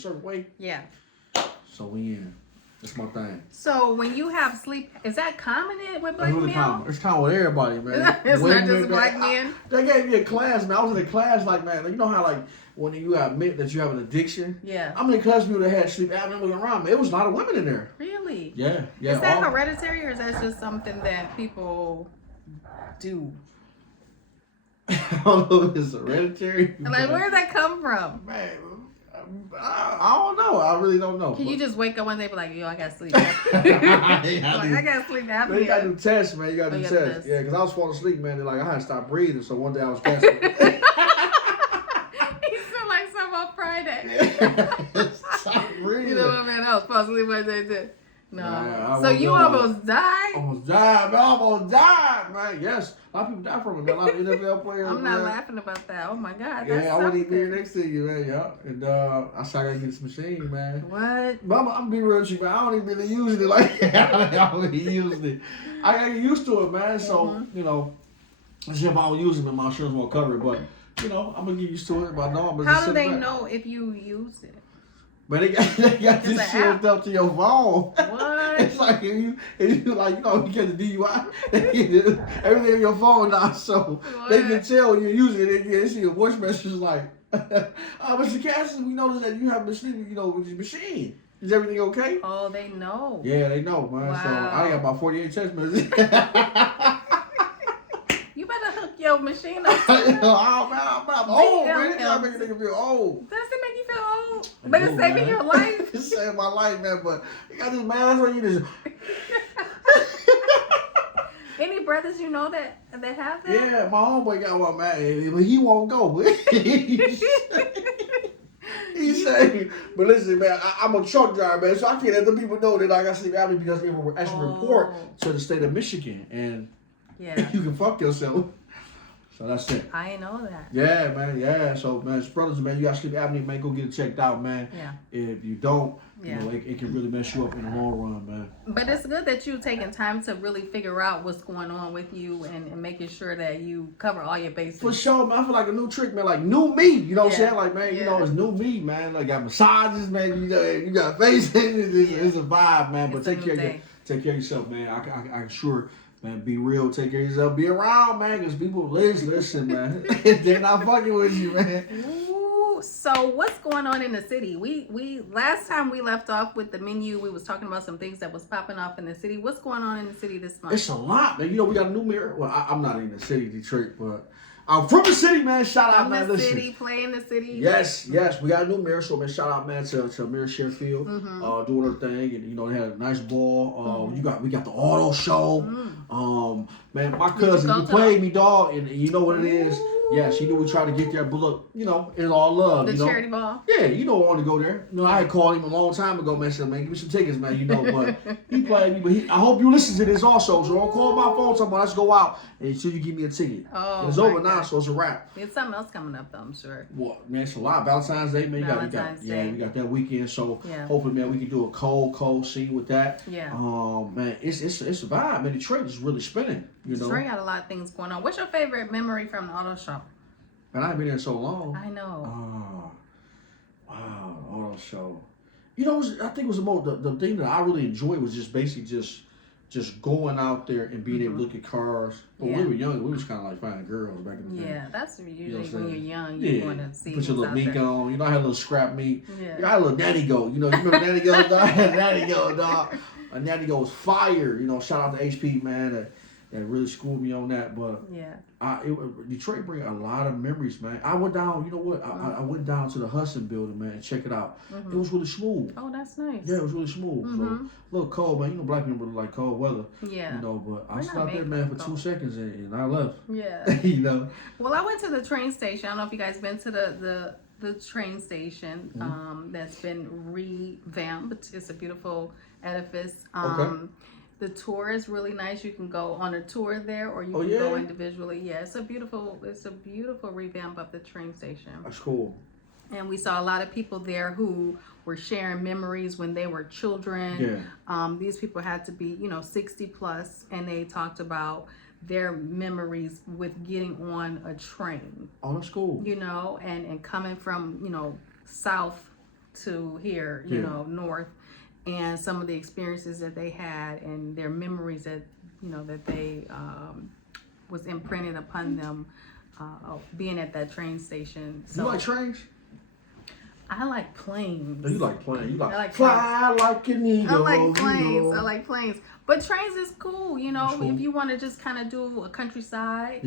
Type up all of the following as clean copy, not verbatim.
certain way. Yeah. So we in. That's my thing. So when you have sleep, is that common with black It's really men? common. It's common with everybody, man. It's Women, not just black man. men. They gave me a class, man. I was in a class, like, man, you know how, like, when you admit that you have an addiction? Yeah. I'm in a class of people that had sleep apnea looking around me. It was a lot of women in there. Really? Yeah. Is that hereditary or is that just something that people do? I don't know if it's hereditary. Like, where did that come from? Man, I don't know. I really don't know. Can you just wake up one day and be like, yo, I got sleep? I I got sleep apnea. You gotta do tests, man. You gotta do tests. Yeah, because I was falling asleep, man. They're like, I had to stop breathing. So one day I was gasping. He feel like something on Friday. Stop breathing. You know what, man? I was falling asleep one day too. No. Man, So you almost died? Almost died, man. Almost died, man. Yes. A lot of people die from it, man. A lot of NFL players. I'm not man. laughing about that. Oh my God. Yeah, That's I wouldn't even be here something. next to you, man. Yeah. And I said I gotta get this machine, man. What? But I'm be real with you, man. I don't even really use it like I don't really use it. I gotta get used to it, man. So, you know, if I don't use it, then my insurance won't cover it. But, you know, I'm gonna get used to it. But no, I'm gonna How just do sit they back. know if you use it? But they got It's this an shit app. hooked up to your phone. What? It's like if you like, you know, you get the DUI, they get everything on your phone now, so they can tell when you're using it. They see a voice message like, Mr. Cassidy, we noticed that you have been sleeping, you know, with your machine. Is everything okay? Oh, they know. Yeah, they know, man. Wow. So I got about 48 text messages. You better hook your machine up. I'm old, man. It's trying to make a nigga feel old. Does it make you feel old? But it's saving your life. It's saving my life, man. But you got this mask on you. Just... Any brothers you know that have that? Yeah, my homeboy got one, man. But he won't go. He said, but listen, man, I'm a truck driver, man, so I can't let the people know that I got sleep apnea because they will actually report to the state of Michigan, and you can fuck yourself. So that's it. I ain't know that. Yeah, man. Yeah. So, man, brothers, man, you got sleep apnea, man. Go get it checked out, man. Yeah. If you don't, you know, it can really mess you up in the long run, man. But it's good that you're taking time to really figure out what's going on with you and making sure that you cover all your bases. For sure, man. I feel like a new trick, man. Like new me. You know what I'm saying? Like, man, you know, it's new me, man. Like, got massages, man. You got faces. It's a vibe, man. But take care of yourself, man. I sure. Man, be real, take care of yourself, be around, man, because people listen, man. They're not fucking with you, man. Ooh, so what's going on in the city? We last time we left off with the menu, we was talking about some things that was popping off in the city. What's going on in the city this month? It's a lot, man. You know, we got a new mayor. Well, I'm not in the city, Detroit, but I'm from the city, man. Shout out, man. Listen. City, play in the city. Yes. We got a new mayor, so man, shout out, man, to Mayor Sheffield, doing her thing, and you know they had a nice ball. We got the auto show. Man, my cousin, you played me, dog, and you know what it is. Yeah, she knew we tried to get there, but look, you know, in all love. The you know? charity ball. Yeah, you know I want to go there. You know, I had called him a long time ago, man. Said, man, give me some tickets, man. You know, but he played me. But I hope you listen to this also. So don't call my phone. Talking about let's go out until you give me a ticket. Oh, it's over now, so it's a wrap. There's something else coming up, though, I'm sure. What, man? It's a lot. Valentine's Day, man. Valentine's Day. Yeah, we got that weekend. So hopefully, man, we can do a cold scene with that. Yeah. Man, it's a vibe, man. Detroit is really spinning. You know. Detroit got a lot of things going on. What's your favorite memory from the auto shop? Man, I ain't been there so long. I know. Oh, wow, auto show. You know, I think it was the thing that I really enjoyed was just basically just going out there and being able to look at cars. But when we were young, we was kind of like finding girls back in the day. Yeah, that's usually when you're young. You want to see put your little meat on. You know, I had a little scrap meat. Yeah. I had a little Natty Goat. You know, you remember Natty Goat, dog? I had Natty Goat, dog. Natty Goat was fire. You know, shout out to HP, man. That really schooled me on that. But Detroit bring a lot of memories, man. I went down, you know what? I went down to the Hudson building, man, and check it out. It was really smooth. Oh, that's nice. Yeah, it was really smooth. So, a little cold, man. You know, black people like cold weather. Yeah. You know, but I stopped there, man, for 2 seconds and I left. Yeah. You know. Well, I went to the train station. I don't know if you guys been to the train station that's been revamped. It's a beautiful edifice. The tour is really nice. You can go on a tour there, or you can go individually. Yeah, it's a beautiful revamp of the train station. That's cool. And we saw a lot of people there who were sharing memories when they were children. Yeah. These people had to be, 60 plus, and they talked about their memories with getting on a train. Oh, that's cool. And coming from, south to here, you know, north, and some of the experiences that they had and their memories that, you know, that they was imprinted upon them being at that train station. So, you like trains? I like planes. No, you like planes. You I like fly like an eagle. I like planes. You know. I like planes. But trains is cool, you know, Cool. if you want to just kind of do a countryside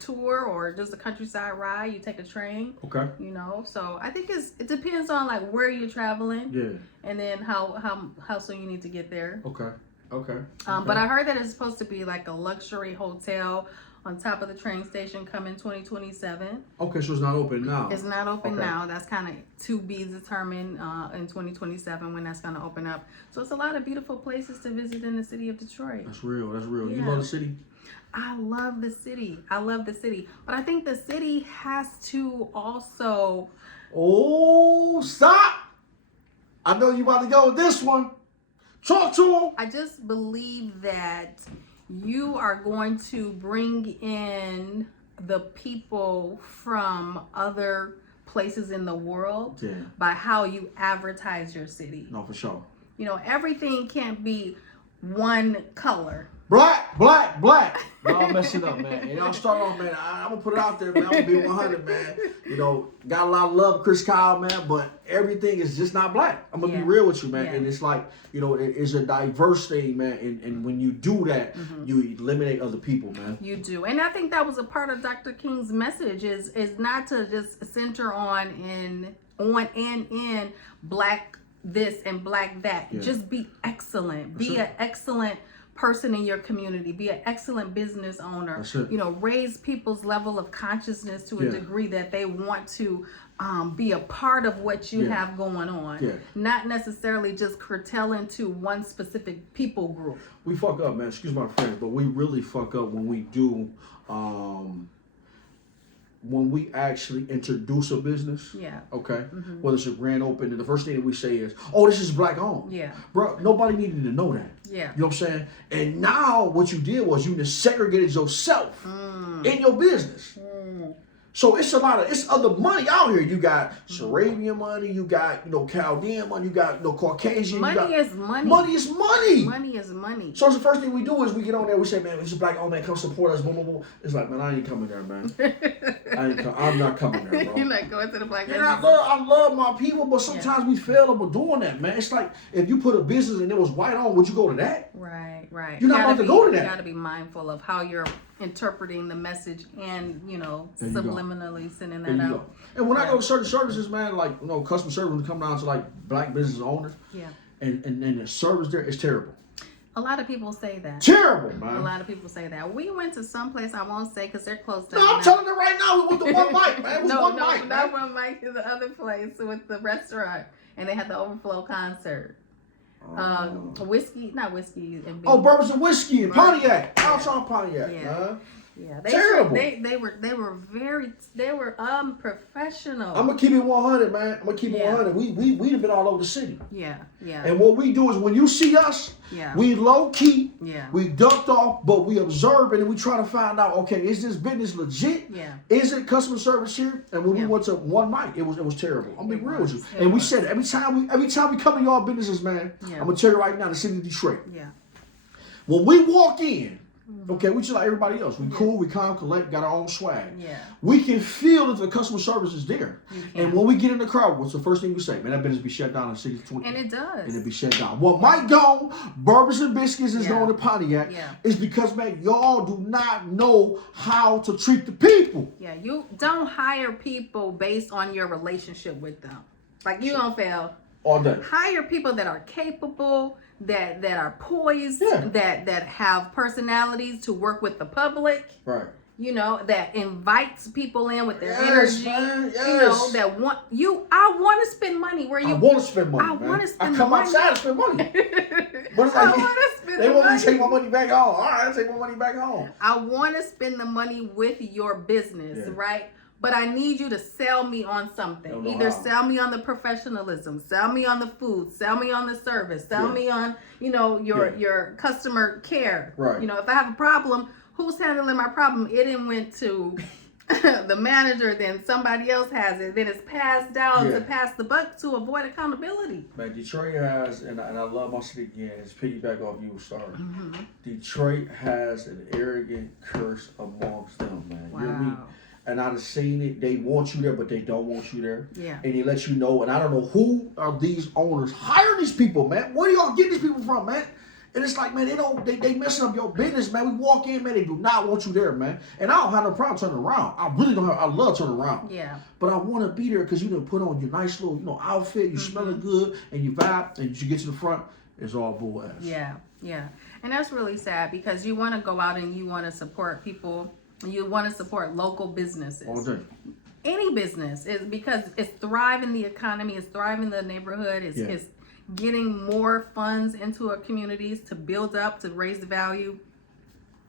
tour or just a countryside ride, you take a train. Okay. You know, so I think it depends on like where you're traveling. Yeah. And then how soon you need to get there. Okay. Okay. But I heard that it's supposed to be like a luxury hotel on top of the train station coming 2027. Okay, so it's not open now. It's not open now. That's kind of to be determined in 2027 when that's going to open up. So it's a lot of beautiful places to visit in the city of Detroit. That's real. That's real. Yeah. You love the city? I love the city. I love the city. But I think the city has to also... Oh, stop! I know you about to go with this one. Talk to him. I just believe that you are going to bring in the people from other places in the world by how you advertise your city. No, for sure. You know, everything can't be one color. Black, black, black. Y'all mess it up, man. And y'all start off, man. I'm gonna put it out there, man. I'm gonna be 100, man. You know, got a lot of love, Chris Kyle, man. But everything is just not black. I'm gonna be real with you, man. And it's like, you know, it's a diverse thing, man. And when you do that, you eliminate other people, man. You do, and I think that was a part of Dr. King's message is not to just center on in black this and black that. Just be excellent. Be an excellent person in your community. Be an excellent business owner. You know, raise people's level of consciousness to a degree that they want to be a part of what you have going on. Not necessarily just curtailing to one specific people group. We fuck up, man. Excuse my French, but we really fuck up when we do when we actually introduce a business, okay, whether it's a grand opening, the first thing that we say is, "Oh, this is black owned." Bro, nobody needed to know that. You know what I'm saying? And now what you did was you just segregated yourself in your business. So it's other money out here. You got Sarabian money, you got, you know, Chaldean money, you got, you know, Caucasian. Money is money. Money is money. Money is money. So the first thing we do is we get on there, we say, man, this is black, oh man, come support us, boom, boom, boom. It's like, man, I ain't coming there, man. I'm not coming there, bro. You're not going to the black business. I love my people, but sometimes we fail them with doing that, man. It's like, if you put a business and it was white on, would you go to that? Right. You're not about to go to that. You got to be mindful of how you're interpreting the message and, you know, subliminally sending that out. And when I go to certain services, man, like, you know, customer service, when it comes down to like black business owners, and the service there is terrible. A lot of people say that. Terrible, man. A lot of people say that. We went to some place, I won't say because they're close down. No, I'm telling you right now, we went to one mic, man. It was one mic, not one mic to the other place with the restaurant, and they had the Overflow concert. Whiskey, not whiskey. And Bourbons and whiskey and Pontiac. Outside Pontiac. Yeah, terrible. They were unprofessional. I'm gonna keep it 100, man. I'm gonna keep it 100. We have been all over the city. Yeah. And what we do is when you see us, we low key, we ducked off, but we observe it and we try to find out, okay, is this business legit? Is it customer service here? And when we went to one mic, it was terrible. I'm gonna be real with you. And we said it every time we come to y'all businesses, man. I'm gonna tell you right now, the city of Detroit. When we walk in. Okay, we just like everybody else. We cool, we calm, collect, got our own swag. We can feel that the customer service is there. And when we get in the crowd, what's the first thing we say? Man, that business be shut down in City 20. And it does. And it be shut down. What might go, Bourbons and Biscuits is going to Pontiac, is because, man, y'all do not know how to treat the people. You don't hire people based on your relationship with them. Like, you don't fail. All day. Hire people that are capable, that are poised, that have personalities to work with the public. Right. You know, that invites people in with their energy. Man, you know, that want you. I want to spend money where you. I want to spend money. I want to spend I come money. outside to spend money. But it's like, I want to spend they the want money. me to take my money back home. All right, I'll take my money back home. I want to spend the money with your business, right? But I need you to sell me on something. Either sell me on the professionalism, sell me on the food, sell me on the service, sell me on, you know, your customer care. Right. You know, if I have a problem, who's handling my problem? It didn't went to the manager, then somebody else has it, then it's passed down Yeah. to pass the buck to avoid accountability. Man, Detroit has, and I love my city again, it's piggyback off you, sorry. Mm-hmm. Detroit has an arrogant curse amongst them, man. You know what I mean? Wow. And I've seen it. They want you there, but they don't want you there. Yeah. And they let you know. And I don't know who are these owners. Hire these people, man. Where do y'all get these people from, man? And it's like, man, they messing up your business, man. We walk in, man, they do not want you there, man. And I don't have no problem turning around. I really don't have, I love turning around. Yeah. But I want to be there because you done put on your nice little, outfit, you smelling good, and you vibe, and you get to the front, it's all bull ass. Yeah. Yeah. And that's really sad because you want to go out and you want to support people. You want to support local businesses. All day. Any business is because it's thriving the economy, it's thriving the neighborhood, it's getting more funds into our communities to build up, to raise the value.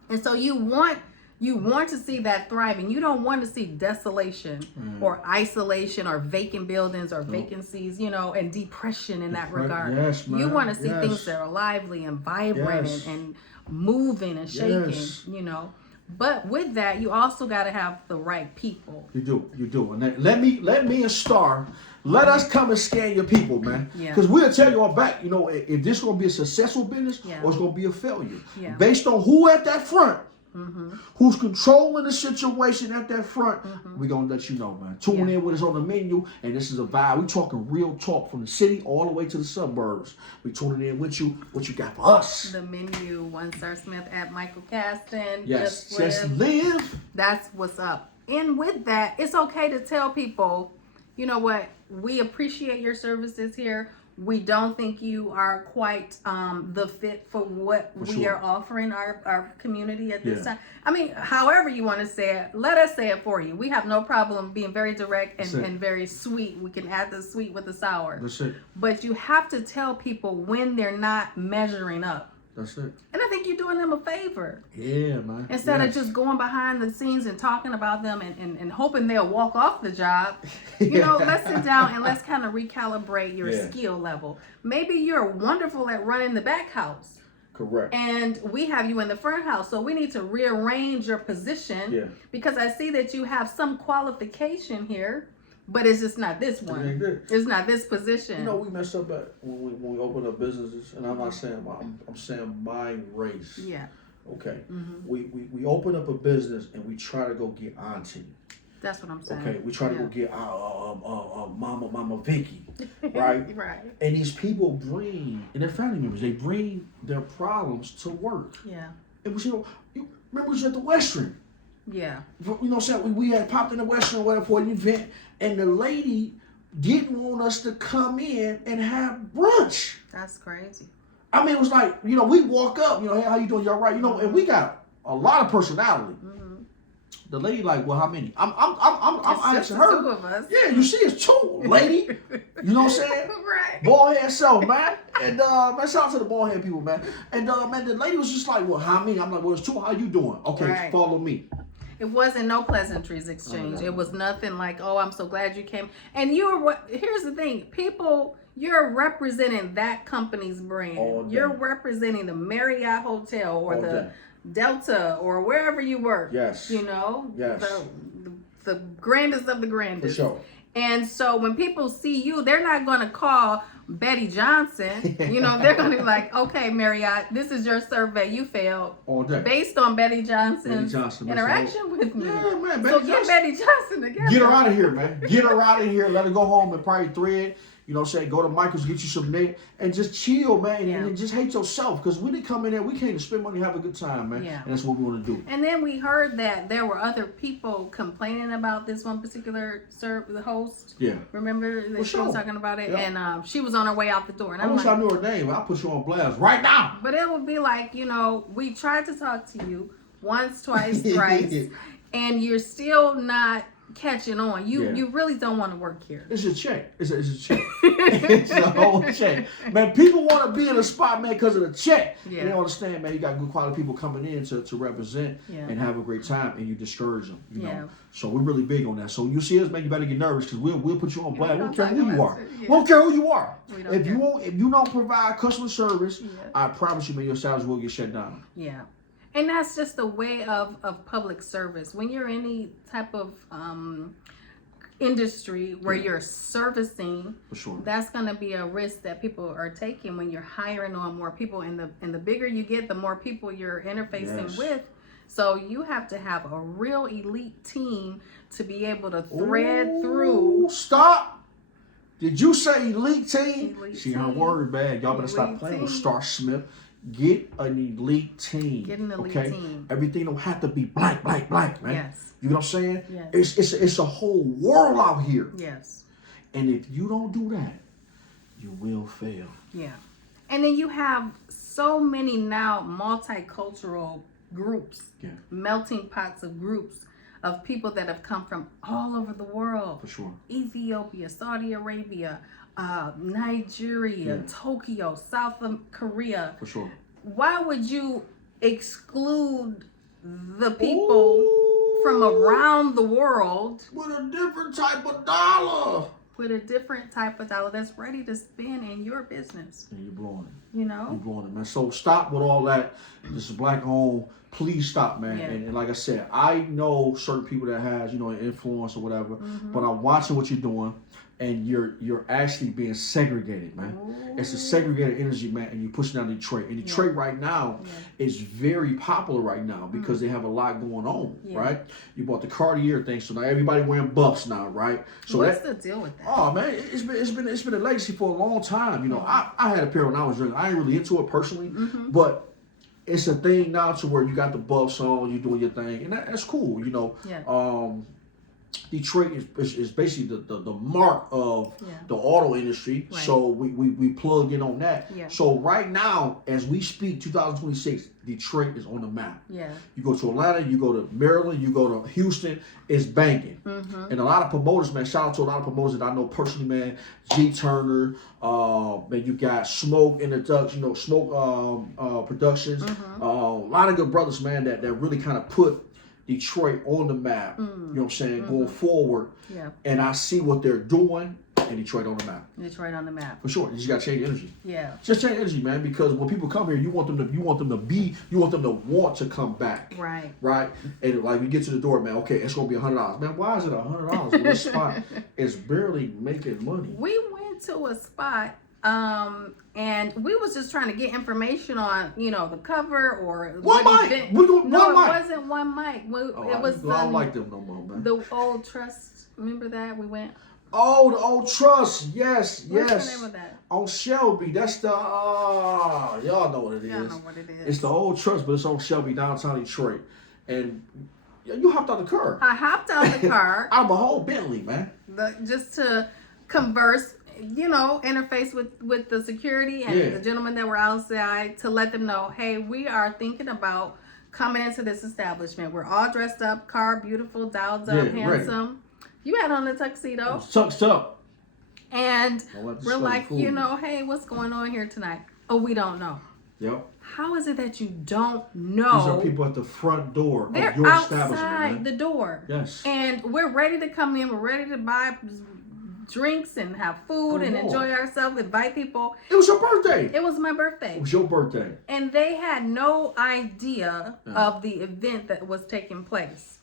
And so you want to see that thriving. You don't want to see desolation or isolation or vacant buildings or vacancies, and depression in that regard. Yes, man. You want to see Yes. things that are lively and vibrant Yes. and moving and shaking, Yes. But with that, you also got to have the right people. You do. And then let me and Star, let us come and scan your people, man. Yeah. Because we'll tell you all back, if this is going to be a successful business Yeah. or it's going to be a failure. Yeah. Based on who at that front, who's controlling the situation at that front, we're going to let you know, man. Tune in with us on the menu, and this is a vibe. We talking real talk from the city all the way to the suburbs. We tuning in with you. What you got for us? The menu, One Star Smith at Michael Caston. Yes, Just just Live. live. That's what's up. And with that, it's okay to tell people, you know what, we appreciate your services here. We don't think you are quite the fit for what we sure. are offering our community at this Yeah. time. I mean, however you want to say it, let us say it for you. We have no problem being very direct and very sweet. We can add the sweet with the sour. That's it. But you have to tell people when they're not measuring up. That's it. And I think you're doing them a favor. Yeah, man. Instead Yes. of just going behind the scenes and talking about them and hoping they'll walk off the job, let's sit down and let's kind of recalibrate your skill level. Maybe you're wonderful at running the back house. Correct. And we have you in the front house. So we need to rearrange your position because I see that you have some qualification here, but it's just not this one. It ain't good. It's not this position. We messed up at when we open up businesses, and I'm not saying I'm saying my race. Yeah. Okay. We open up a business and we try to go get auntie. That's what I'm saying. Okay. We try to go get Mama Vicky, right? Right. And these people bring, and their family members, they bring their problems to work. Yeah. And you remember we was at the Western. Yeah. What I'm saying? We had popped in the Western or whatever for an event, and the lady didn't want us to come in and have brunch. That's crazy. I mean, it was like, we walk up, hey, how you doing? Y'all right? And we got a lot of personality. The lady like, well, how many? I'm asking her. 2 of us. Yeah, you see, it's 2, lady. You know what I'm saying? Right. Bald head self, man. And man, shout out to the bald head people, man. And man, the lady was just like, well, how many? I'm like, well, it's 2. How you doing? Okay, Right. follow me. It wasn't no pleasantries exchange. It was nothing like, oh, I'm so glad you came. And here's the thing, people, you're representing that company's brand. All day. You're representing the Marriott Hotel or All the day. Delta or wherever you work. Yes. Yes. The grandest of the grandest. For sure. And so when people see you, they're not going to call Betty Johnson. They're going to be like, okay, Marriott, this is your survey. You failed. All day. Based on Betty Johnson's Johnson, interaction with me. Yeah, man. So get Betty Johnson together. Get her out of here, man. Get her out of here. Let her go home and probably thread. Go to Michael's, get you some net, and just chill, man, and just hate yourself. Because when they come in there, we came to spend money, have a good time, man. Yeah. And that's what we want to do. And then we heard that there were other people complaining about this one particular the host. Yeah. Remember that she was talking about it? Yeah. And she was on her way out the door. And I wish I knew her name. I'll put you on blast right now. But it would be like, we tried to talk to you once, twice, thrice, and you're still not catching on. You really don't want to work here. It's a check. It's a check. It's a whole check. Man, people want to be in a spot, man, because of the check. Yeah. And they understand, man, you got good quality people coming in to represent and have a great time, and you discourage them, know. So we're really big on that. So you see us, man, you better get nervous because we'll put you on blast. We don't care who you are. We don't care who you are. If you don't provide customer service, I promise you, man, your sales will get shut down. Yeah. And that's just a way of public service. When you're any type of industry where you're servicing, for sure, that's going to be a risk that people are taking when you're hiring on more people. And the bigger you get, the more people you're interfacing with. So you have to have a real elite team to be able to thread through. Stop. Did you say elite team? Elite She team. her word, man. Y'all better stop playing with Star Smith. Get an elite team. Get an elite team. Everything don't have to be blank, man. Yes. You know what I'm saying? Yes. It's a whole world out here. Yes. And if you don't do that, you will fail. Yeah. And then you have so many now multicultural groups, melting pots of groups of people that have come from all over the world. For sure. Ethiopia, Saudi Arabia, Nigeria, Tokyo, South Korea. For sure. Why would you exclude the people from around the world with a different type of dollar? With a different type of dollar that's ready to spend in your business. And you're blowing it. You know? You're blowing it, man. So stop with all that. This is black owned. Please stop, man. Yeah. And like I said, I know certain people that has, an influence or whatever, but I'm watching what you're doing. And you're actually being segregated, man. Ooh. It's a segregated energy, man, and you're pushing down Detroit. And Detroit right now is very popular right now because they have a lot going on, right? You bought the Cartier thing, so now everybody wearing buffs now, right? So what's the deal with that? Oh man, it's been a legacy for a long time. I had a pair when I was young. I ain't really into it personally, but it's a thing now to where you got the buffs on, you doing your thing, and that's cool, Detroit is basically the mark of the auto industry, so we plug in on that. So right now, as we speak, 2026, Detroit is on the map. You go to Atlanta, you go to Maryland, you go to Houston, it's banging. And a lot of promoters, man, shout out to a lot of promoters that I know personally, man. G Turner, man, you got Smoke in the Ducks, Smoke Productions, a lot of good brothers, man, that really kind of put Detroit on the map, you know what I'm saying, going forward. And I see what they're doing, and Detroit on the map. Detroit on the map. For sure. You just gotta change the energy. Yeah. Just change energy, man, because when people come here, you want them to want to come back. Right. Right? And like we get to the door, man, okay, it's gonna be $100. Man, why is it $100 for this spot? It's barely making money. We went to a spot and we was just trying to get information on, the cover or one mic. It wasn't one mic. It was. I don't like them no more, man. The Old Trust. Remember that we went. Oh, the Old Trust. Yes. What's the name of that? On Shelby. That's the y'all know what it is. Y'all know what it is. It's the Old Trust, but it's on Shelby, downtown Detroit. And you hopped out the car. I hopped out the car. I'm a whole Bentley, man. Just to converse. Interface with the security and the gentlemen that were outside to let them know, hey, we are thinking about coming into this establishment. We're all dressed up, car beautiful, dialed up, handsome. Right. You had on a tuxedo. Tucked up. And we're like, hey, what's going on here tonight? Oh, we don't know. Yep. How is it that you don't know? These are people at the front door They're of your establishment. Outside the door. Yes. And we're ready to come in. We're ready to buy drinks and have food and enjoy ourselves, invite people. It was your birthday. It was my birthday. It was your birthday. And they had no idea of the event that was taking place.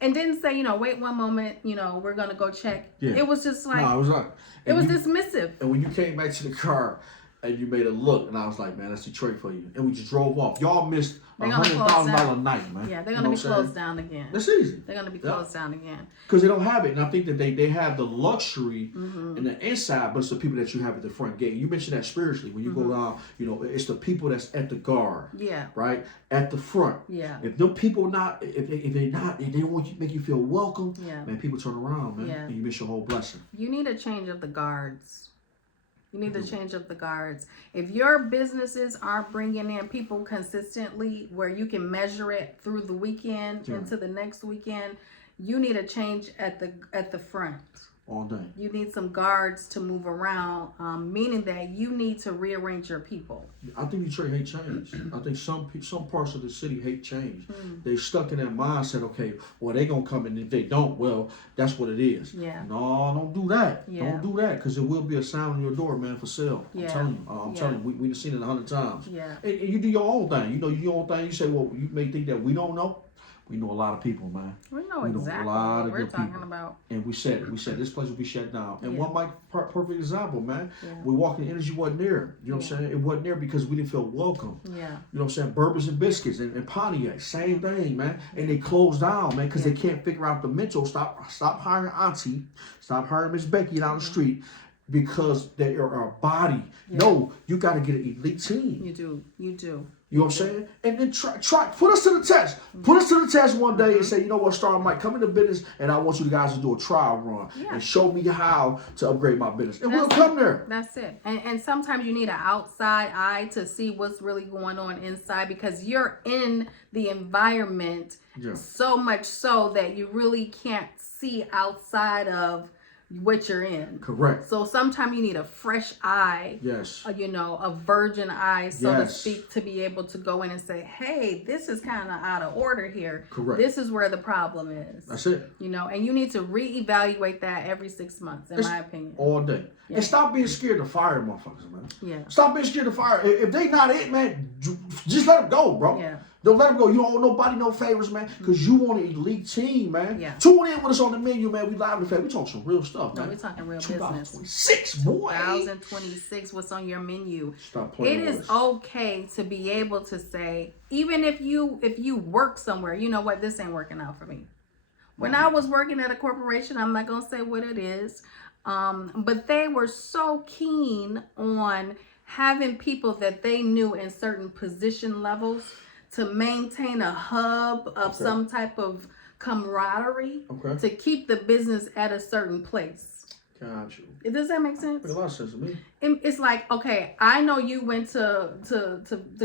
And didn't say, wait one moment, we're going to go check. Yeah. It was just like, no, it was not. It was dismissive. And when you came back to the car and you made a look, and I was like, man, that's Detroit for you. And we just drove off. Y'all missed $100,000 night, man. Yeah, they're going to be closed down again. That's easy. They're going to be closed down again. Because they don't have it. And I think that they have the luxury in the inside, but it's the people that you have at the front gate. You mentioned that spiritually. When you go down, it's the people that's at the guard. Yeah. Right? At the front. Yeah. If them people if they don't want to make you feel welcome, man, people turn around, man. And you miss your whole blessing. You need a change of the guards. You need to change up the guards. If your businesses aren't bringing in people consistently where you can measure it through the weekend into the next weekend, you need a change at the front. All day. You need some guards to move around, meaning that you need to rearrange your people. I think Detroit hate change. I think some parts of the city hate change. They stuck in that mindset. Okay, well they gonna come, and if they don't, well that's what it is. Yeah. No, don't do that. Yeah. Don't do that, because it will be a sound on your door, man, for sale. Yeah. I'm telling you. I'm telling you. We've seen it 100 times. Yeah. And you do your own thing. You know, you do your own thing. You say, well, you may think that we don't know. We know a lot of people, man. We know exactly what we're talking about. And we said this place will be shut down. And Yeah. one perfect example, man. Yeah. We walked in, energy wasn't there. You know what I'm saying? It wasn't there because we didn't feel welcome. Yeah. You know what I'm saying? Bourbons and Biscuits and Pontiac, same thing, man. And they closed down, man, because they can't figure out the mental. Stop hiring Auntie. Stop hiring Miss Becky down the street. Because they are a body. Yeah. No, you got to get an elite team. You do. You know what I'm saying? And then try put us to the test. Put us to the test one day and say, you know what, Star Mike, come into business, and I want you guys to do a trial run and show me how to upgrade my business. And we'll come there. That's it. And sometimes you need an outside eye to see what's really going on inside, because you're in the environment so much so that you really can't see outside of what you're in. Correct. So sometimes you need a fresh eye. Yes. You know, a virgin eye, so to speak, to be able to go in and say, hey, this is kind of out of order here. Correct. This is where the problem is. That's it. You know, and you need to reevaluate that every 6 months, in my opinion. All day. Yeah. And stop being scared to fire motherfuckers, man. Yeah. Stop being scared to fire. If they not it, man, just let them go, bro. Yeah. Don't let them go. You don't owe nobody no favors, man, because you want an elite team, man. Yeah. Tune in with us on the menu, man. We live in fact. We talking some real stuff, man. No, we're talking real business. 2026, boy. 2026, what's on your menu? Stop playing It with is us. okay to be able to say, even if you work somewhere, you know what, this ain't working out for me. When I was working at a corporation, I'm not gonna say what it is, but they were so keen on having people that they knew in certain position levels to maintain a hub of some type of camaraderie to keep the business at a certain place. Got you. Does that make sense? Makes a lot of sense to me. It's like, okay, I know you went to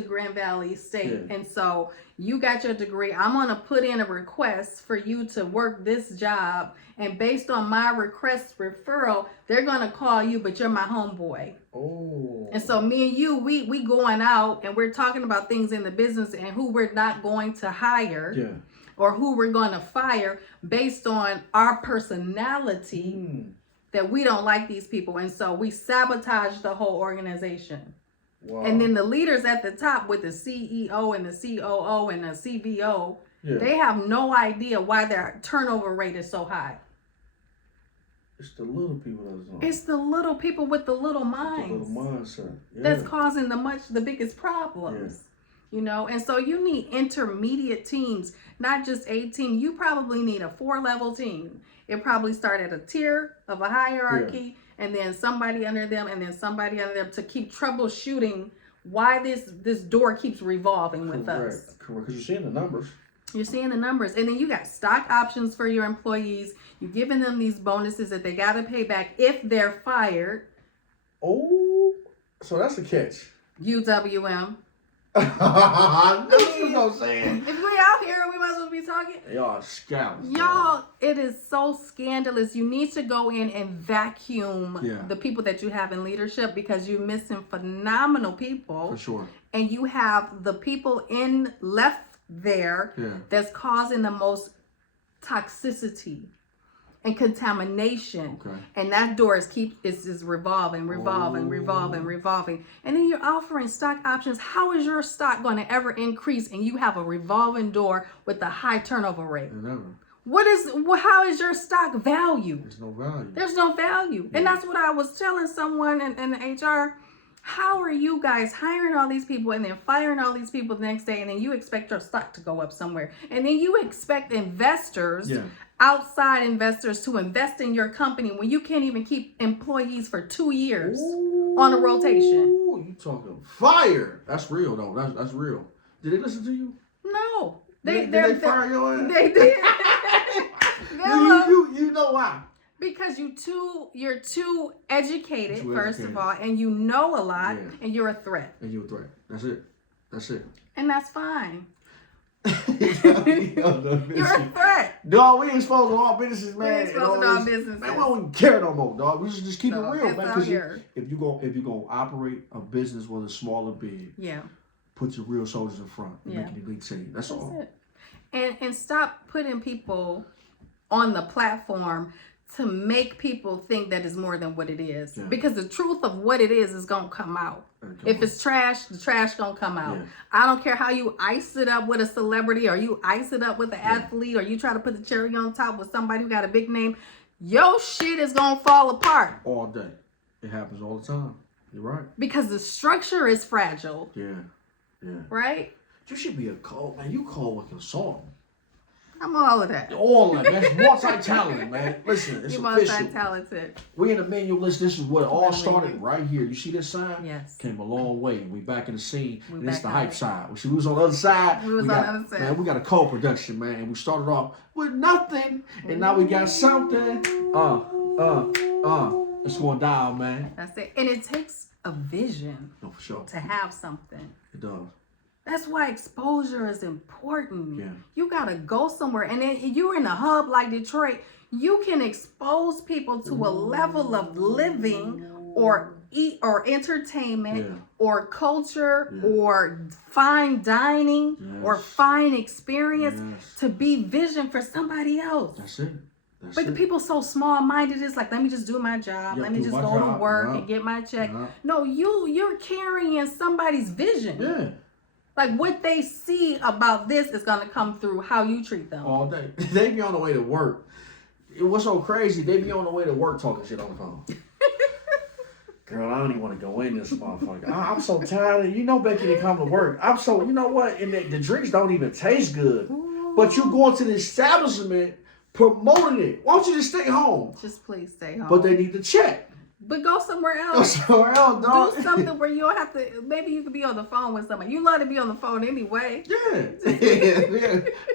Grand Valley State, and so you got your degree. I'm gonna put in a request for you to work this job, and based on my request referral, they're gonna call you, but you're my homeboy. Oh. And so me and you, we going out and we're talking about things in the business and who we're not going to hire or who we're going to fire based on our personality. That we don't like these people, and so we sabotage the whole organization. Wow. And then the leaders at the top with the CEO and the COO and the CVO, they have no idea why their turnover rate is so high. It's the little people that's on. It's the little people with the little minds. The little mindset. That's causing the biggest problems. You know, and so you need intermediate teams, not just a team. You probably need a 4-level team. It probably start at a tier of a hierarchy, and then somebody under them, and then somebody under them to keep troubleshooting why this door keeps revolving with us. Correct, because you're seeing the numbers. You're seeing the numbers, and then you got stock options for your employees. You're giving them these bonuses that they got to pay back if they're fired. Oh, so that's the catch. UWM. I knew you was gonna say it. If we out here, we might as well be talking. Y'all scalps. Y'all, it is so scandalous. You need to go in and vacuum the people that you have in leadership, because you're missing phenomenal people. For sure. And you have the people left there that's causing the most toxicity and contamination. And that door is revolving. And then you're offering stock options. How is your stock going to ever increase and you have a revolving door with a high turnover rate? Never. How is your stock valued? There's no value. There's no value. And that's what I was telling someone in HR. How are you guys hiring all these people and then firing all these people the next day, and then you expect your stock to go up somewhere, and then you expect investors, outside investors, to invest in your company when you can't even keep employees for 2 years on a rotation? You talking fire? That's real though. That's real. Did they listen to you? No. Did they fire your ass? They did. You know why? Because you're too educated, first of all, and you know a lot, and you're a threat. And you're a threat. That's it. And that's fine. You're a threat. Dog, we exposed to all businesses, man. We exposed to all businesses. Man, we don't even care no more, dog. We should just keep it real, man. Because if you gonna operate a business, whether it's small or big, put your real soldiers in front and make it a big team. That's all. It. And stop putting people on the platform to make people think that is more than what it is. Yeah. Because the truth of what it is gonna come out. If it's trash, the trash gonna come out. Yeah. I don't care how you ice it up with a celebrity, or you ice it up with an athlete, or you try to put the cherry on top with somebody who got a big name. Your shit is gonna fall apart. All day. It happens all the time. You're right. Because the structure is fragile. Yeah. Yeah. Right? You should be a cold, man. You cold with consultant. I'm all of that. All of that. That's multi-talented, man. Listen, it's You're official. Multi-talented. We in the menu list. This is what it all started right here. You see this sign? Yes. Came a long way. We back in the scene. And it's the hype side. We was on the other side. We was on the other side. Man, we got a co-production, man. And we started off with nothing. And now we got something. It's going down, man. That's it. And it takes a vision for sure. To have something. It does. That's why exposure is important. Yeah. You gotta go somewhere, and then you're in a hub like Detroit. You can expose people to a level of living, or entertainment, or culture, or fine dining, or fine experience to be vision for somebody else. That's it. But the people so small-minded, it's like, let me just do my job. Let me just go to work and get my check. No, you're carrying somebody's vision. Yeah. Like, what they see about this is going to come through how you treat them. All day. They be on the way to work. What's so crazy, they be on the way to work talking shit on the phone. Girl, I don't even want to go in this motherfucker. I'm so tired. You know Becky didn't come to work. You know what? And the drinks don't even taste good. Ooh. But you going to the establishment promoting it. Why don't you just stay home? Just please stay home. But they need to check. But go somewhere else. Go somewhere else, dog. Do something where you don't have to. Maybe you could be on the phone with somebody. You love to be on the phone anyway. Yeah.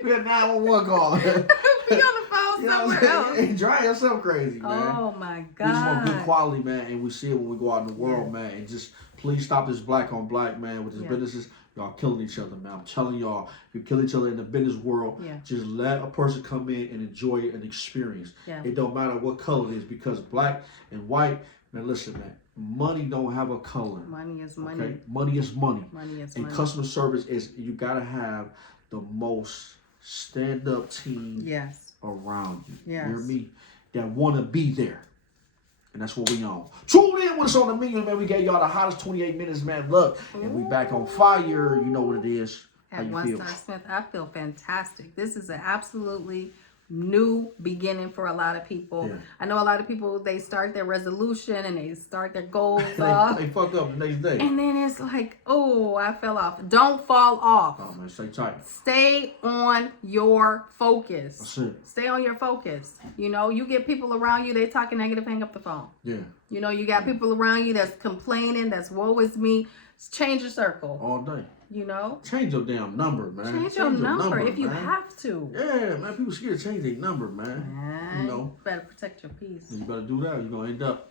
We got 911 call. Be on the phone somewhere else. Hey, drive yourself crazy, man. Oh my God. We just want good quality, man, and we see it when we go out in the world, man. And just please stop this black on black, man, with these businesses. Y'all killing each other, man. I'm telling y'all, if you kill each other in the business world, just let a person come in and enjoy an experience. Yeah. It don't matter what color it is, because black and white, man, listen, man, money don't have a color. Money is money. Okay? Money is money. Money is and money. Customer service is, you got to have the most stand-up team around you. Yes. You hear me? That want to be there. And that's what we on. Tune in with us on the menu, man. We gave y'all the hottest 28 minutes, man. Look, and we back on fire. You know what it is. At One Star Smith, I feel fantastic. This is an absolutely new beginning for a lot of people. Yeah. I know a lot of people, they start their resolution and they start their goals off. They fuck up the next day. And then it's like, oh, I fell off. Don't fall off. Oh, man, stay tight. Stay on your focus. That's it. Stay on your focus. You know, you get people around you, they talking negative, hang up the phone. Yeah. You know, you got people around you that's complaining, that's woe is me. Change your circle. All day. You know? Change your damn number, man. Change your number if you have to. Yeah, man. People scared to change their number, man. You know? You better protect your peace. You better do that. You're going to end up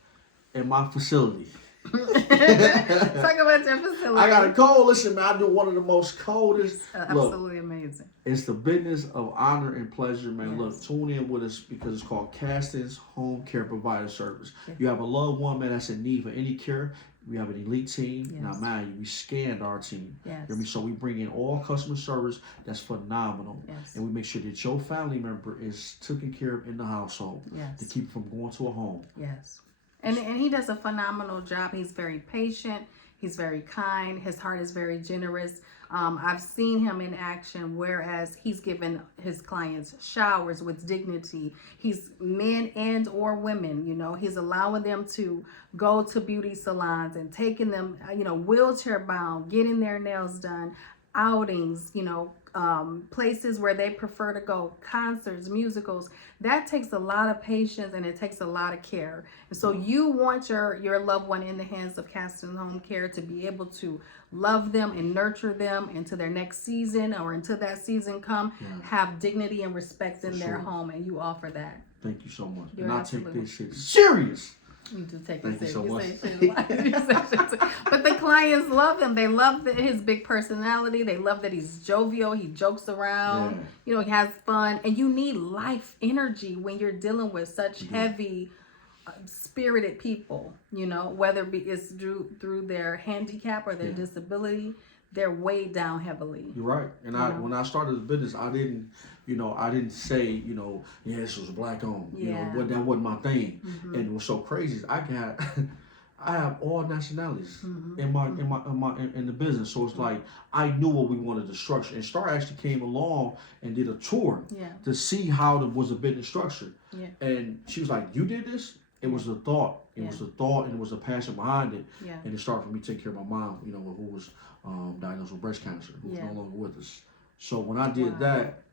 in my facility. Talk about your facility. I got a cold. Listen, man, I do one of the most coldest. Absolutely amazing. It's the business of honor and pleasure, man. Yes. Look, tune in with us because it's called Caston's Home Care Provider Service. Yes. You have a loved one, man, that's in need for any care. We have an elite team. Yes. Now, man, we scanned our team. Yes. So we bring in all customer service that's phenomenal. Yes. And we make sure that your family member is taken care of in the household to keep from going to a home. Yes. And he does a phenomenal job. He's very patient. He's very kind. His heart is very generous. I've seen him in action, whereas he's given his clients showers with dignity. He's men and or women, you know, he's allowing them to go to beauty salons and taking them, you know, wheelchair bound, getting their nails done, outings, you know, places where they prefer to go, concerts, musicals. That takes a lot of patience and it takes a lot of care. And so you want your loved one in the hands of Caston Home Care to be able to love them and nurture them into their next season or until that season come, have dignity and respect in their home, and you offer that. Thank you so much. And I take this shit serious. You do take it serious. Thank you so much. But the clients love him. They love his big personality. They love that he's jovial. He jokes around. Yeah. You know, he has fun. And you need life energy when you're dealing with such heavy, spirited people. You know, whether it's through their handicap or their disability, they're weighed down heavily. You're right. And when I started the business, I didn't say, yeah, this was black owned. Yeah. That wasn't my thing. And it was so crazy. I have all nationalities in the business. So it's like I knew what we wanted to structure. And Star actually came along and did a tour to see how it was a business structured. Yeah. And she was like, "You did this?" It was the thought. It was the thought, and it was the passion behind it. Yeah. And it started for me taking care of my mom, who was diagnosed with breast cancer, who's no longer with us. So when I did that,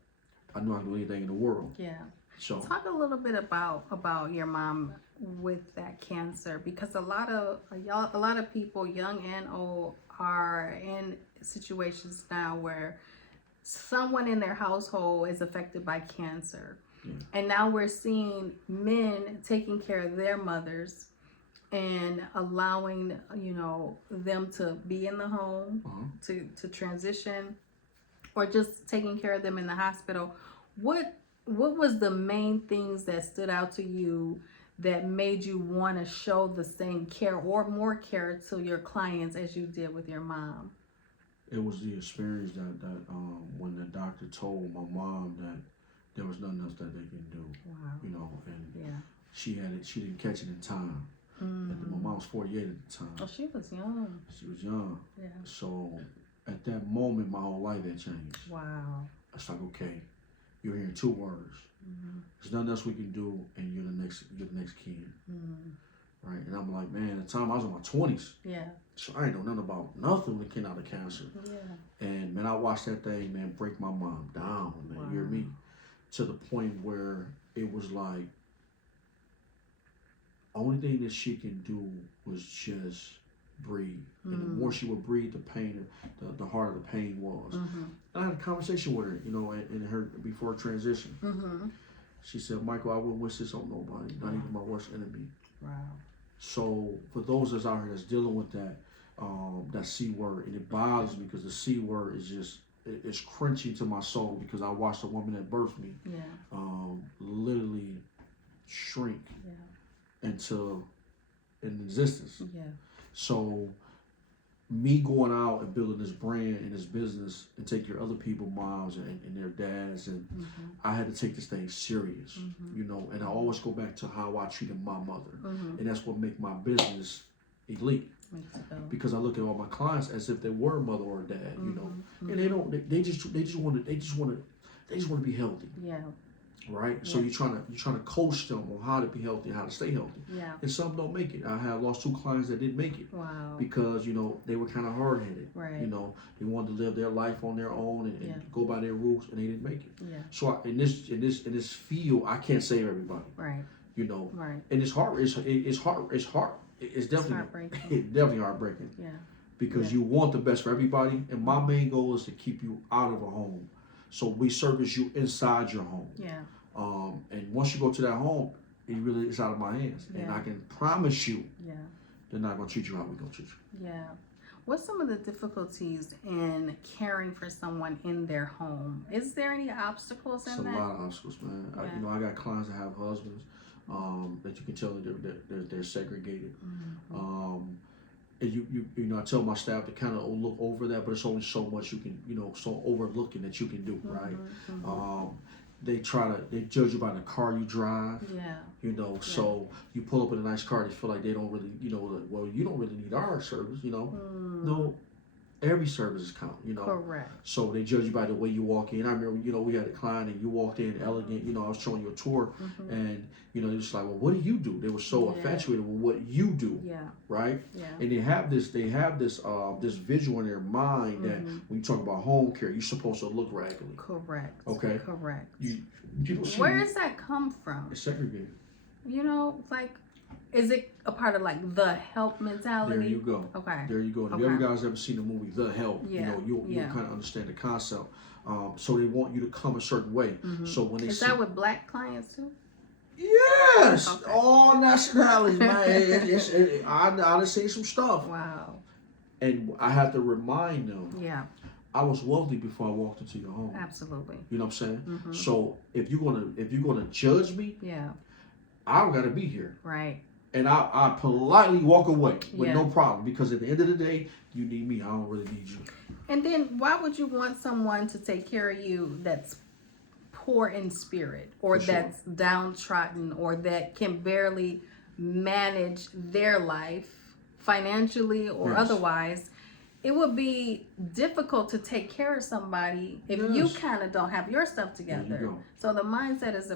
I knew I could do anything in the world. Yeah. So talk a little bit about your mom with that cancer, because a lot of people, young and old, are in situations now where someone in their household is affected by cancer. Yeah. And now we're seeing men taking care of their mothers and allowing, them to be in the home, to transition, or just taking care of them in the hospital. What was the main things that stood out to you that made you want to show the same care or more care to your clients as you did with your mom? It was the experience that when the doctor told my mom that there was nothing else that they can do. Wow. And she didn't catch it in time. My mom was 48 at the time. Oh, she was young. She was young. Yeah. So at that moment, my whole life had changed. Wow. It's like, okay, you're hearing two words. There's nothing else we can do, and you're the next kid. Right? And I'm like, man, at the time I was in my 20s. Yeah. So I ain't know nothing about nothing when it came out of cancer. Yeah. And man, I watched that thing, man, break my mom down, man. Wow. You hear me? To the point where it was like, only thing that she can do was just breathe. And the more she would breathe, the pain, the harder the pain was. I had a conversation with her, in her before transition. She said, "Michael, I wouldn't wish this on nobody, not even my worst enemy." Wow. So for those that's out here that's dealing with that C word, and it bothers me because the C word is just, it's crunchy to my soul, because I watched a woman that birthed me literally shrink into an existence. Yeah. So me going out and building this brand and this business and take care of other people's moms and their dads, and I had to take this thing serious, and I always go back to how I treated my mother, and that's what make my business elite. Because I look at all my clients as if they were a mother or a dad, and they don't. They just want to be healthy. Yeah. Right. Yeah. So you're trying to coach them on how to be healthy and how to stay healthy. Yeah. And some don't make it. I have lost 2 clients that didn't make it. Wow. Because they were kind of hard headed. Right. They wanted to live their life on their own and go by their rules, and they didn't make it. Yeah. So in this field, I can't save everybody. Right. Right. And it's hard. It's hard. It's definitely heartbreaking. It's definitely heartbreaking. Yeah. Because you want the best for everybody, and my main goal is to keep you out of a home, so we service you inside your home. Yeah. And once you go to that home, it's out of my hands, and I can promise you, they're not gonna treat you how we're gonna treat you. Yeah. What's some of the difficulties in caring for someone in their home? Is there any obstacles in that? It's a lot of obstacles, man. Yeah. I got clients that have husbands that you can tell that they're segregated. And I tell my staff to kind of look over that, but it's only so much you can, so overlooking that you can do, right? They judge you by the car you drive. Yeah. So you pull up in a nice car, they feel like they don't really, well, you don't really need our service, No, every service is count, Correct. So they judge you by the way you walk in. I remember, we had a client and you walked in elegant, I was showing you a tour, and, they're just like, well, what do you do? They were so infatuated with what you do. Yeah. Right? Yeah. And they have this visual in their mind that when you talk about home care, you're supposed to look raggedy. Correct. Okay. Correct. Where does that come from? It's segregated. Is it a part of like the help mentality? There you go. Okay. There you go. If you guys ever seen the movie The Help, you'll kind of understand the concept. So they want you to come a certain way. So when they is that with black clients too? Yes, okay. All nationalities, man. I've seen some stuff. Wow. And I had to remind them, Yeah. I was wealthy before I walked into your home. Absolutely. You know what I'm saying? Mm-hmm. So if you're gonna judge me, Yeah. I don't gotta be here. Right. And I politely walk away with Yeah. no problem, because at the end of the day, you need me. I don't really need you. And then why would you want someone to take care of you that's poor in spirit, or For sure. that's downtrodden, or that can barely manage their life financially or Yes. otherwise? It would be difficult to take care of somebody if you Yes. kind of don't have your stuff There you together. go. So the mindset is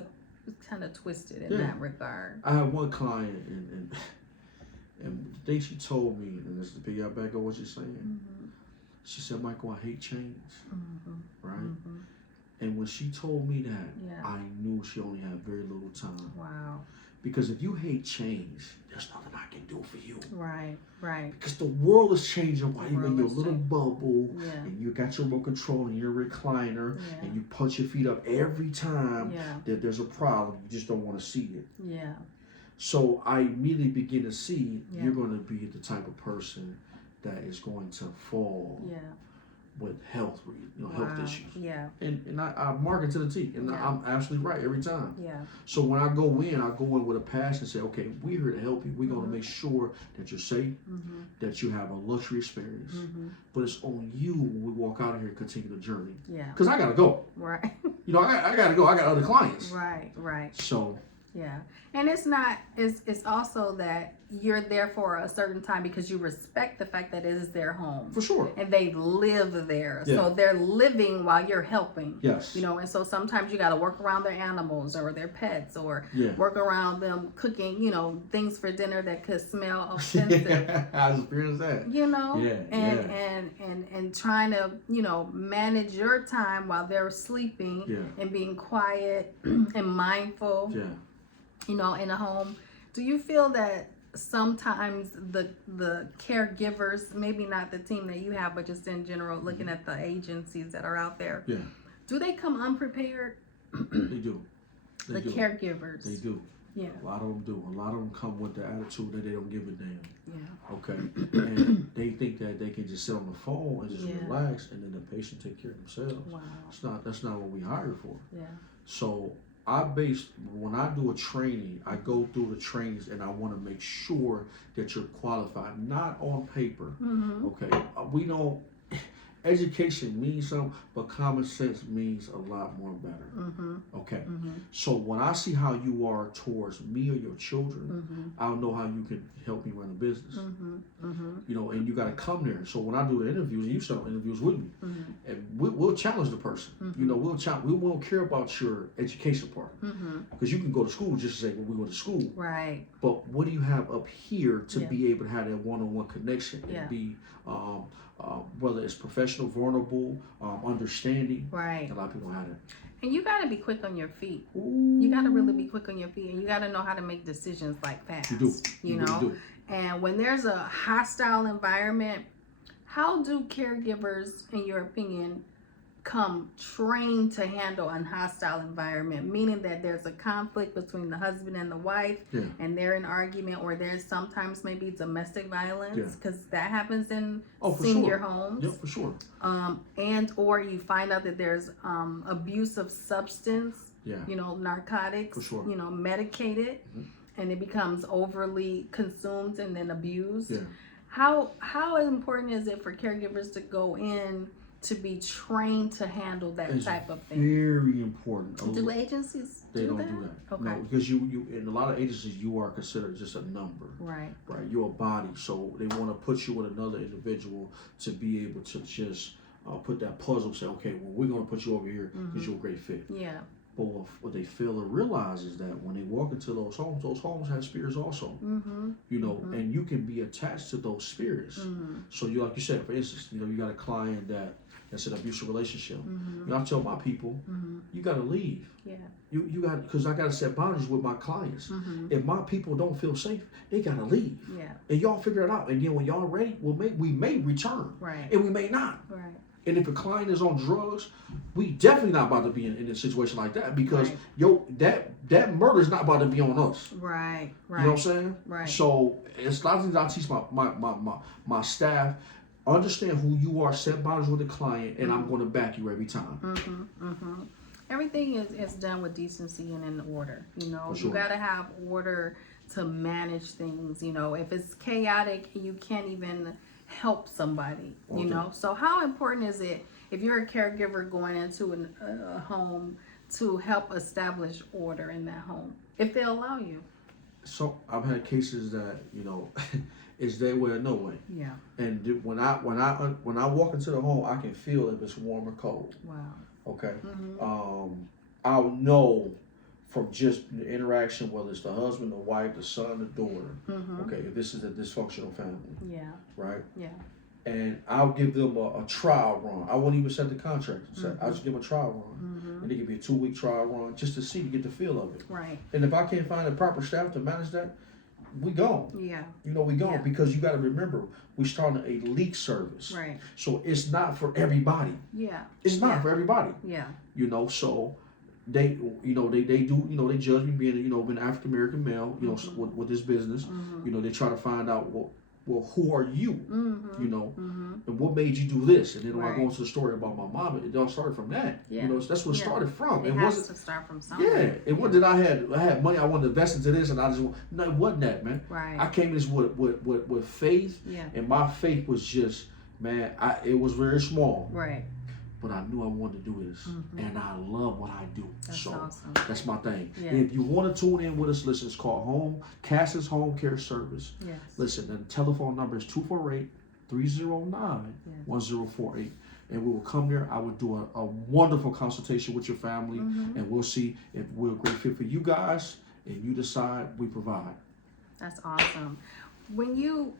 kind of twisted in that regard. I had one client, and the thing she told me, and this is to pick up back on what you're saying. Mm-hmm. She said, "Michael, I hate change." Mm-hmm. Right? Mm-hmm. And when she told me that, Yeah. I knew she only had very little time. Wow. Because if you hate change, there's nothing I can do for you. Right. Right. Because the world is changing while The you're in world your is little changing. bubble, Yeah. and you got your remote control and your recliner, Yeah. and you punch your feet up every time Yeah. that there's a problem. You just don't want to see it. Yeah. So I immediately begin to see Yeah. you're going to be the type of person that is going to fall Yeah. with health Wow. issues. Yeah. And I mark it to the T, and Yeah. I'm absolutely right every time. Yeah. So when I go in with a passion and say, okay, we're here to help you. We're going to make sure that you're safe, Mm-hmm. that you have a luxury experience. Mm-hmm. But it's on you when we walk out of here and continue the journey. Yeah. Because I got to go. Right. I got to go. I got other clients. Right. Right. So, Yeah. And it's also that you're there for a certain time because you respect the fact that it is their home. for sure. And they live there. Yeah. So they're living while you're helping. Yes. And so sometimes you got to work around their animals or their pets, or Yeah. work around them cooking, things for dinner that could smell offensive. I experienced that. And trying to, manage your time while they're sleeping, Yeah. and being quiet and mindful, Yeah. in a home. Do you feel that sometimes the caregivers, maybe not the team that you have, but just in general, looking at the agencies that are out there, Yeah. do they come unprepared? They do. They The do. caregivers. They do. Yeah. A lot of them do. A lot of them come with the attitude that they don't give a damn. Yeah. Okay. And they think that they can just sit on the phone and just Yeah. relax, and then the patient take care of themselves. Wow. That's not what we hired for. Yeah. So when I do a training, I go through the trainings and I want to make sure that you're qualified, not on paper. Mm-hmm. Okay. We don't, education means something, but common sense means a lot more better. Mm-hmm. Okay. Mm-hmm. So when I see how you are towards me or your children, Mm-hmm. I'll know how you can help me run a business. Mm-hmm. Mm-hmm. And you got to come there. So when I do the interviews, and you set up interviews with me, Mm-hmm. and we'll challenge the person. Mhm. We'll challenge. We won't care about your education part, Mm-hmm. because you can go to school just to say, well, we go to school. Right. But what do you have up here to Yeah. be able to have that one-on-one connection and Yeah. be, whether it's professional, vulnerable, understanding. Right. A lot of people don't have that. And you got to be quick on your feet. Ooh. You got to really be quick on your feet, and you got to know how to make decisions like fast. You do. You really know. do. And when there's a hostile environment, how do caregivers, in your opinion, come trained to handle a hostile environment? Meaning that there's a conflict between the husband and the wife, Yeah. and they're in argument, or there's sometimes maybe domestic violence, Yeah. because that happens in Oh, for senior sure. homes. Yeah, for sure. And or you find out that there's abuse of substance, Yeah. narcotics, For sure. medicated, Mhm. and it becomes overly consumed and then abused. Yeah. How important is it for caregivers to go in to be trained to handle that It's type of thing? very important. Do agencies They do don't that? do that. Okay. No, because you in a lot of agencies you are considered just a number. Right. Right, you're a body, so they want to put you with another individual to be able to just put that puzzle. Say, okay, well, we're going to put you over here because you're a great fit. Yeah. But what they fail to realize is that when they walk into those homes have spirits also. Mm-hmm. And you can be attached to those spirits. Mm-hmm. So you, like you said, for instance, you got a client that's an abusive relationship. Mm-hmm. I tell my people, Mm-hmm. you got to leave. Yeah. You got, because I got to set boundaries with my clients. Mm-hmm. If my people don't feel safe, they got to leave. Yeah. And y'all figure it out. And then when y'all ready, we may return. Right. And we may not. Right. And if a client is on drugs, we definitely not about to be in a situation like that, because that murder is not about to be on us. Right. Right. You know what I'm saying? Right. So it's a lot of things I teach my staff. understand who you are, set boundaries with the client, and I'm going to back you every time. Everything is done with decency and in order. You know, For sure. you got to have order to manage things. You know, if it's chaotic, you can't even help somebody. You know, so how important is it if you're a caregiver going into a home to help establish order in that home, if they allow you? So I've had cases that, you know, it's their way or no way. Yeah. And when I walk into the home, I can feel if it's warm or cold. Wow. Okay. I'll know from just the interaction, whether it's the husband, the wife, the son, the daughter. Okay, if this is a dysfunctional family. Yeah. Right. Yeah. And I'll give them a trial run. I won't even set the contract. I'll just give them a trial run. And it could be a 2-week trial run just to see, to get the feel of it. Right. And if I can't find the proper staff to manage that, we gone. Yeah. You know, we gone because you got to remember, we starting a leak service. Right. So it's not for everybody. Yeah. It's not for everybody. Yeah. You know, so they, you know, they do, you know, they judge me being, you know, an African American male, you know, with this business. You know, they try to find out, well, who are you? You know, and what made you do this? And then when I go into the story about my mom, it all started from that. Yeah. You know, that's what it started from. It has to start from somewhere. Yeah, it wasn't that I had money, I wanted to invest into this, and I just no, it wasn't that, man. Right. I came in this with faith, and my faith was just, man, it was very small. Right. But I knew I wanted to do this, and I love what I do. That's awesome. That's my thing. Yeah. And if you want to tune in with us, listen, it's called Cass's Home Care Service. Yes. Listen, the telephone number is 248-309-1048. And we will come there. I will do a wonderful consultation with your family, and we'll see if we're a great fit for you guys, and you decide, we provide. That's awesome. When you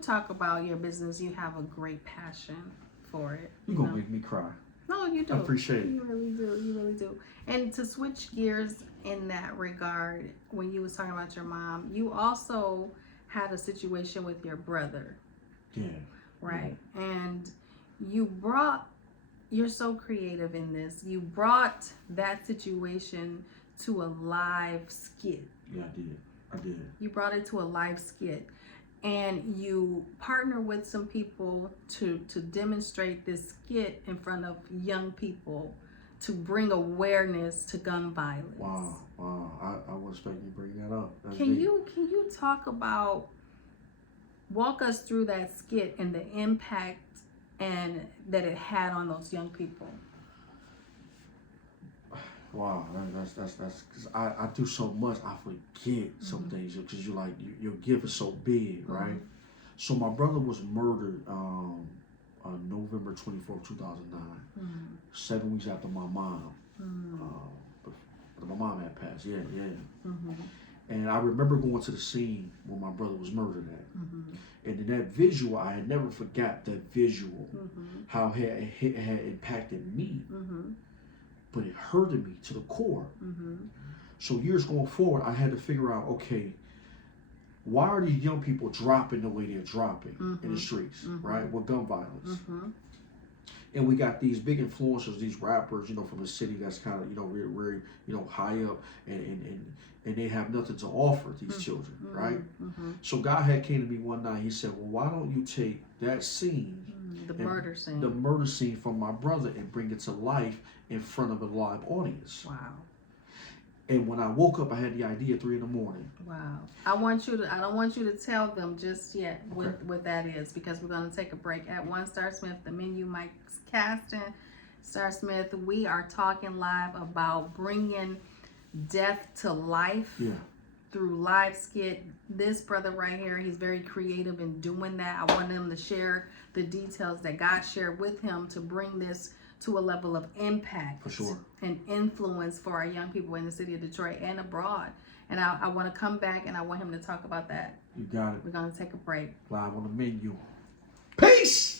talk about your business, you have a great passion for it. You're going to make me cry. No, you do. I appreciate it. You really do. You really do. And to switch gears in that regard, when you was talking about your mom, you also had a situation with your brother. Yeah. Right? Yeah. And you're so creative in this. You brought that situation to a live skit. Yeah, I did. You brought it to a live skit. And you partner with some people to demonstrate this skit in front of young people to bring awareness to gun violence. Wow. I was expecting you to bring that up. Can you talk about, walk us through that skit and the impact and that it had on those young people? Wow, that's because I do so much, I forget some things because your gift is so big, right? So my brother was murdered on November 24th, 2009, 7 weeks after my mom. My mom had passed, yeah. And I remember going to the scene where my brother was murdered at. And in that visual, I had never forgot that visual, how it had impacted me. But it hurted me to the core. So years going forward, I had to figure out, okay, why are these young people dropping the way they're dropping in the streets, right, with gun violence? And we got these big influencers, these rappers, you know, from the city that's kind of, you know, very, you know, high up, and they have nothing to offer these children, right? So God had came to me one night. He said, well, why don't you take that scene, the murder scene from my brother, and bring it to life in front of a live audience? Wow. And when I woke up, I had the idea at 3 a.m. Wow. I don't want you to tell them just yet what that is, because we're going to take a break. At One Star Smith, the menu, Mike's Caston, Star Smith, we are talking live about bringing death to life through live skit. This brother right here, he's very creative in doing that. I want him to share the details that God shared with him to bring this to a level of impact and influence for our young people in the city of Detroit and abroad. And I want to come back and I want him to talk about that. You got it. We're going to take a break. Live on the menu. Peace!